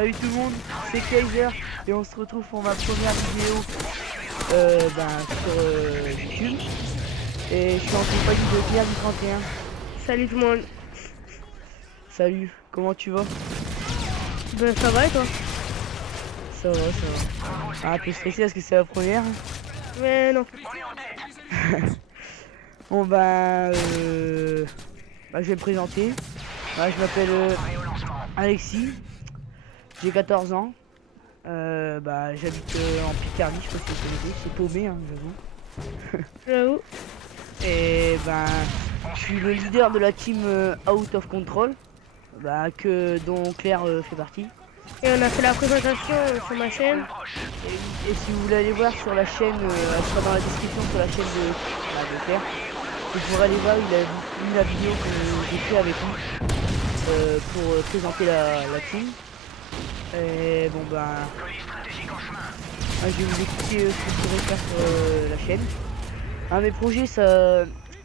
Salut tout le monde, c'est Kaiser et on se retrouve pour ma première vidéo sur YouTube. Et je suis en compagnie de Pierre du 31. Salut tout le monde. Salut, comment tu vas? Ben ça va et toi? Ça va, ça va. Un peu stressé parce que c'est la première. Mais non. Bon je vais me présenter. Je m'appelle Alexis, j'ai 14 ans. J'habite en Picardie, je sais pas si vous connaissez, c'est paumé, hein, j'avoue. J'avoue. Et je suis le leader de la team Out of Control, dont Claire fait partie. Et on a fait la présentation sur ma chaîne. Et si vous voulez aller voir sur la chaîne, elle sera dans la description sur la chaîne de Claire. Vous pourrez aller voir, il a vu la vidéo que j'ai fait avec lui pour présenter la team. Et je vais vous expliquer ce que je voudrais faire sur la chaîne. Mes projets,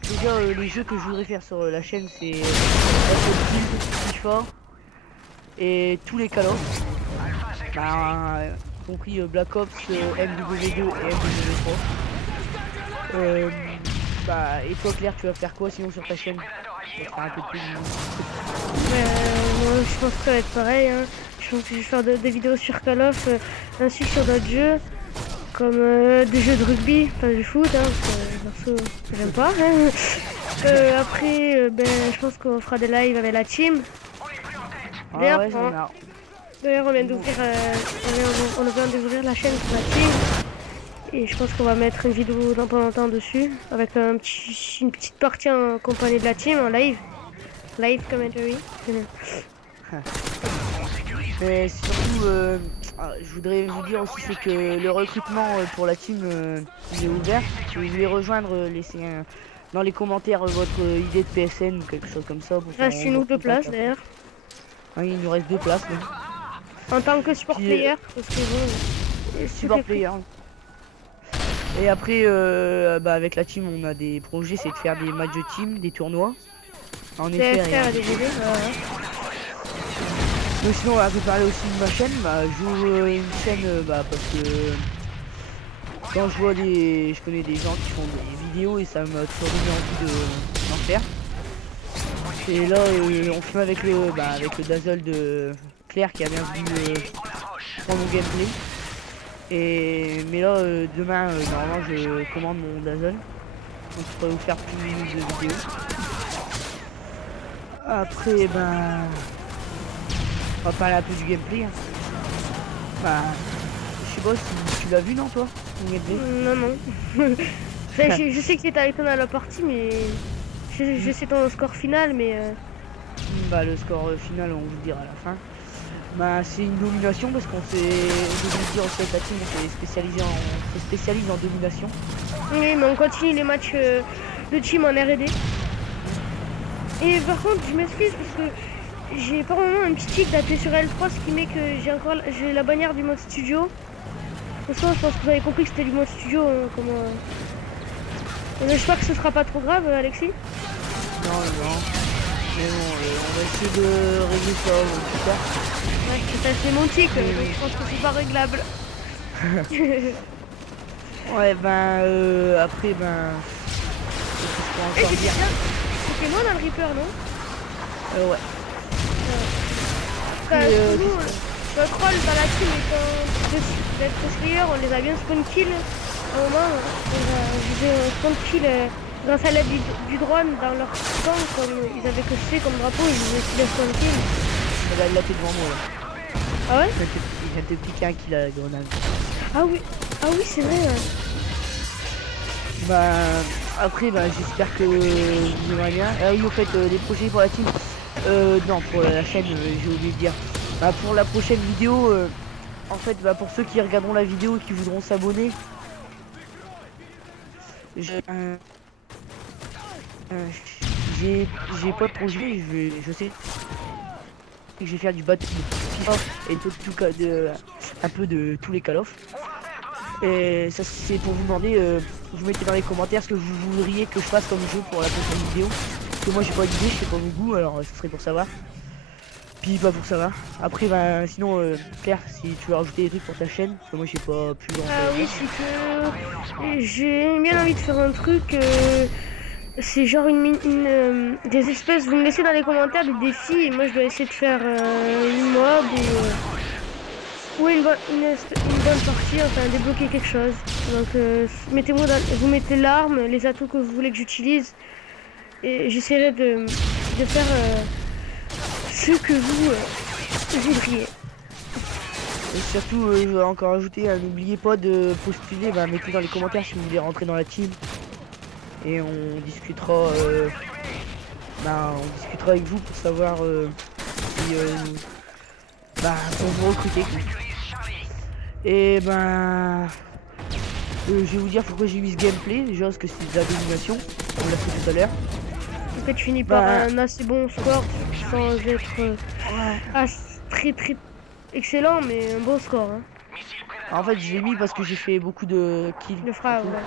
déjà les jeux que je voudrais faire sur la chaîne, c'est Battlefield, FIFA et tous les Call of, compris Black Ops, MW2 et MW3. Et toi Claire, tu vas faire quoi sinon sur ta chaîne? Un peu de Moi je pense que ça va être pareil, hein. Je pense que je vais faire des vidéos sur Call of, ainsi que sur d'autres jeux, comme des jeux de rugby, pas du foot, hein, parce que perso j'aime pas. Hein. Après, je pense qu'on fera des lives avec la team. D'ailleurs, on vient d'ouvrir, on vient d'ouvrir la chaîne pour la team. Et je pense qu'on va mettre une vidéo dans pas longtemps dessus, avec une petite partie en compagnie de la team, en live. Live commentary. Mais surtout, je voudrais vous dire aussi, c'est que le recrutement pour la team il est ouvert. Si vous voulez rejoindre, laissez dans les commentaires votre idée de PSN ou quelque chose comme ça. Il reste une ou deux places d'ailleurs. Oui, il nous reste 2 places. Même. En tant que support player, parce que bon, support player. Et après, avec la team, on a des projets, c'est de faire des matchs de team, des tournois. En effet, mais sinon, on va parler aussi de ma chaîne. J'ouvre une chaîne parce que quand je connais des gens qui font des vidéos et ça m'a toujours donné envie d'en faire. Et là, on filme avec le Dazzle de Claire qui a bien vu prendre mon gameplay. Mais là, demain, normalement, je commande mon Dazzle. Donc je pourrais vous faire plus de vidéos. Après, on va parler un peu du gameplay. Hein. Je sais pas si tu l'as vu, non, toi, mon gameplay? Non. je sais que tu étais avec toi à la partie, mais je sais ton score final, mais... le score final, on vous le dira à la fin. C'est une domination parce qu'on s'est dire en fait la team, on se spécialise en domination. Oui, mais on continue les matchs de team en R&D. Et par contre, je m'excuse parce que j'ai par moment un petit tic d'appuyer sur L3, ce qui met que j'ai la bannière du mode studio. De toute façon, je pense que vous avez compris que c'était du mode studio. Hein, j'espère que ce sera pas trop grave, Alexis. Non. Mais bon, on va essayer de régler ça plus tard. Ouais, c'est mon tic, je pense que c'est pas réglable. Ouais, après, Et c'est bien. C'était moi dans le Reaper, non? Ouais. Notre rôle dans la team étant d'être slayer, on les a bien spawn kill. À un moment, on a spawn kill grâce à l'aide du drone dans leur camp, comme ils avaient que C comme drapeau, ils ont aussi spawn kill. Là, t'es devant moi là. Ah ouais? Il vient de te piquer un kill à la grenade. Ah oui, c'est vrai. Après, j'espère que vous aimez bien. Ah oui, au fait, les projets pour la team. Non, pour la chaîne, j'ai oublié de dire. Pour la prochaine vidéo, en fait, pour ceux qui regarderont la vidéo et qui voudront s'abonner, j'ai pas de projet, je sais que je vais faire du Battlefield FIFA et un peu de tous les Call of. Et ça, c'est pour vous demander, vous mettez dans les commentaires ce que vous voudriez que je fasse comme jeu pour la prochaine vidéo. Parce que moi j'ai pas d'idée, je sais pas vos goûts, alors ce serait pour savoir. Puis bah pour ça va. Après bah sinon Claire, si tu veux rajouter des trucs pour ta chaîne, parce que moi j'ai pas pu en Ah faire. oui, c'est que j'ai bien envie de faire un truc. C'est genre des espèces. Vous me laissez dans les commentaires des défis et moi je dois essayer de faire une mob ou une bonne partie, enfin débloquer quelque chose. Donc vous mettez l'arme, les atouts que vous voulez que j'utilise et j'essaierai de faire ce que vous voudriez. Et surtout, je vais encore ajouter, n'oubliez pas de postuler, bah, mettez dans les commentaires si vous voulez rentrer dans la team. Et on discutera, avec vous pour savoir si pour vous recruter. Quoi. Et ben, je vais vous dire pourquoi j'ai mis ce gameplay, déjà parce que c'est de la domination, on l'a fait tout à l'heure. En fait, tu finis par un assez bon score sans être très excellent, mais un bon score. Hein. En fait, je l'ai mis parce que j'ai fait beaucoup de kills. Le frère, ouais.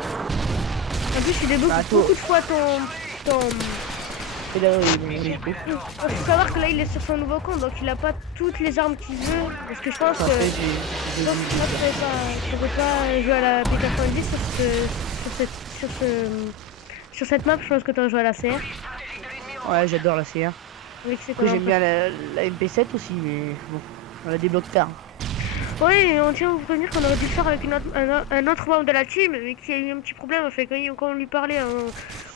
En plus, tu débloques beaucoup de fois ton... Et là, il faut savoir que là, il est sur son nouveau compte, donc il a pas toutes les armes qu'il veut. Parce que je pense que... tu ne peux pas jouer à la P90 sur cette map. Je pense que tu as joué à la CR. Ouais, j'adore la CR. J'aime bien la MP7 aussi, mais bon, on la débloque tard. Oui, on tient à vous prévenir qu'on aurait dû le faire avec un autre membre de la team, mais qui a eu un petit problème. En fait, quand on lui parlait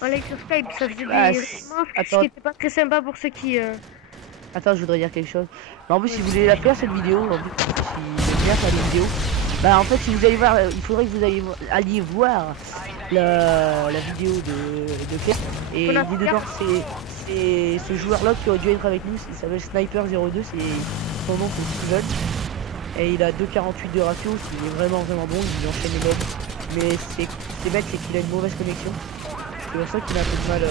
en live sur Skype, ça faisait ce qui n'était pas très sympa pour ceux qui... Attends, je voudrais dire quelque chose. Bah, en plus, si vous voulez la faire, cette vidéo, en plus, si vous aimez bien faire des vidéos, bah en fait, si vous allez voir, il faudrait que vous alliez voir la vidéo de Claire. Et il dit dedans, c'est ce joueur-là qui aurait dû être avec nous, il s'appelle Sniper02, c'est son nom, c'est Steven. Et il a 2,48 de ratio, il est vraiment bon, il enchaîne les mobs. Mais c'est bête, c'est qu'il a une mauvaise connexion. C'est pour ça qu'il a un peu de mal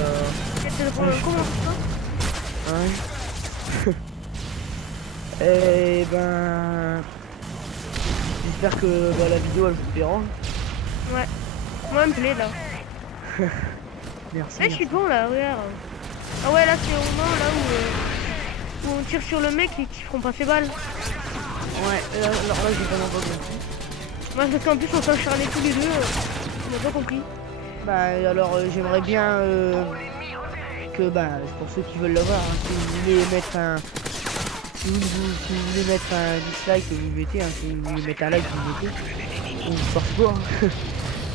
Et ben... J'espère que la vidéo elle vous plaira. Ouais, moi elle me plaît là. Merci. Je suis bon là, regarde. Ah ouais, là c'est au moment là où on tire sur le mec et qui feront pas ses balles. Ouais, alors là j'ai vraiment pas compris. Moi parce qu'en plus on s'encharnait tous les deux, on n'a pas compris. Bah alors j'aimerais bien que pour ceux qui veulent l'avoir, hein, si vous voulez mettre un... Si vous voulez mettre un dislike, vous mettez, hein, si vous voulez mettre un like, vous mettez. On force pas. Hein.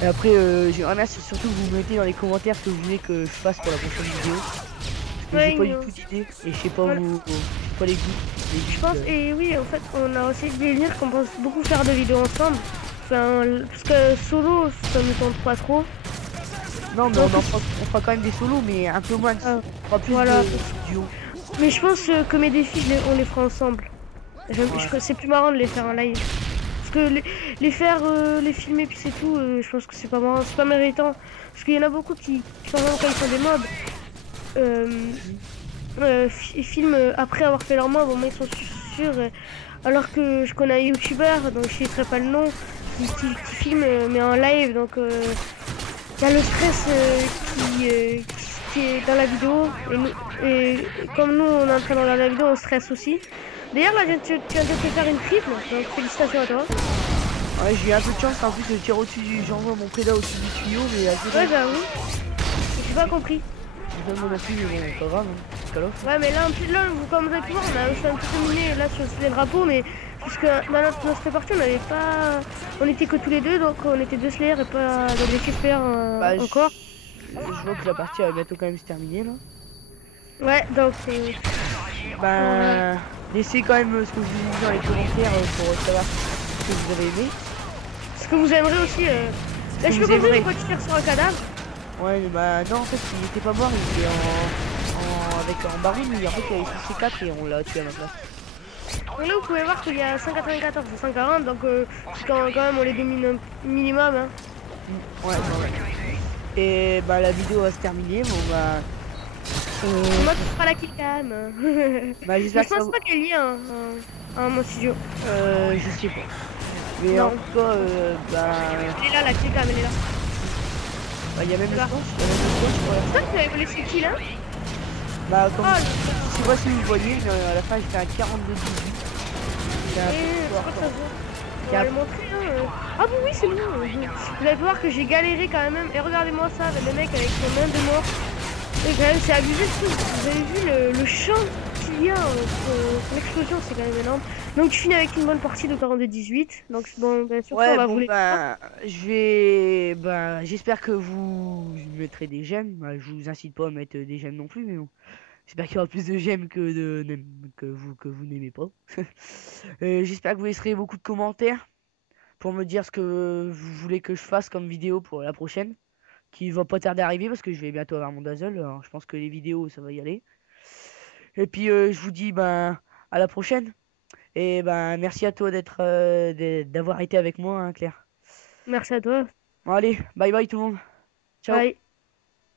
Et après j'aimerais bien surtout que vous mettez dans les commentaires ce que vous voulez que je fasse pour la prochaine vidéo. Parce que j'ai pas du tout d'idée et je sais pas pas les goûts. Je pense, et oui, en fait, on a aussi le délire qu'on pense beaucoup faire de vidéos ensemble. Enfin, parce que solo, ça me tente pas trop. Non, mais on fera quand même des solos, mais un peu moins. On fera plus de duo. Mais je pense que mes défis, on les fera ensemble. C'est plus marrant de les faire en live. Parce que les faire, les filmer, puis c'est tout, je pense que c'est pas marrant, c'est pas méritant. Parce qu'il y en a beaucoup qui quand ils font des mobs, filment après avoir fait leur mob, au moins ils sont sûrs. Alors que je connais un youtubeur, donc je ne citerai pas le nom, qui filme mais en live, donc il y a le stress qui est dans la vidéo. Et comme nous on est en train de regarder la vidéo, on stresse aussi. D'ailleurs là tu viens de te faire une triple, donc félicitations à toi. Ouais, j'ai eu un peu de chance, en plus je tire au-dessus j'envoie mon prédat au-dessus du tuyau, mais ouais bah oui, j'ai pas compris. Je donne mon appui, mais bon, pas grave, hein. Ouais mais là en plus là, comme vous avez pu voir, on a aussi un petit peu miné là sur les drapeaux, mais puisque dans notre partie on n'avait pas... On était que tous les deux, donc on était deux Slayer et pas d'objectif faire encore. Je vois que la partie va bientôt quand même se terminer là. Ouais, donc laissez quand même ce que vous dites dans les commentaires pour savoir ce que vous avez aimé. Ce que vous aimerez aussi. Là, je peux comprendre pourquoi tu tires sur un cadavre. Ouais, mais non, en fait, il était pas mort, il était en baroud, mais en fait, il avait fait C4 et on l'a tué à ma place. Donc là, vous pouvez voir qu'il y a 194 et 140, donc quand même, on les domine un minimum. Hein. Ouais. Et la vidéo va se terminer, bon moi, tu feras la killcam. Je pense pas qu'elle y a un mon studio. Je sais pas. Mais en tout cas, elle est là, la killcam, elle est là. Il y a même le sens. C'est ça que tu avais volé ce kill, hein? Bah comme Ah, je sais pas si vous voyez, mais à la fin j'ai fait un 42-18. C'est un peu je fort, crois que quoi. ça se voit. On Il y a- va le montrer, hein. Ah bon, oui, c'est bon. Vous allez voir que j'ai galéré quand même. Et regardez-moi ça, le mec avec son main de mort. Et quand même, c'est abusé ce truc. Vous avez vu le champ qu'il y a, son explosion, c'est quand même énorme. Donc, tu finis avec une bonne partie de 42-18. Donc, bon, bien sûr, ça, on Ouais, va bon vous les faire. ben, je vais, ben, j'espère que vous mettrez des j'aime. Bah, je vous incite pas à mettre des j'aime non plus, mais bon. J'espère qu'il y aura plus de j'aime que vous n'aimez pas. J'espère que vous laisserez beaucoup de commentaires pour me dire ce que vous voulez que je fasse comme vidéo pour la prochaine, qui va pas tarder à arriver parce que je vais bientôt avoir mon Dazzle. Alors je pense que les vidéos ça va y aller. Et puis je vous dis ben à la prochaine. Et ben merci à toi d'avoir été avec moi, hein, Claire. Merci à toi. Bon, allez, bye bye tout le monde. Ciao. Bye.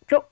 Ciao.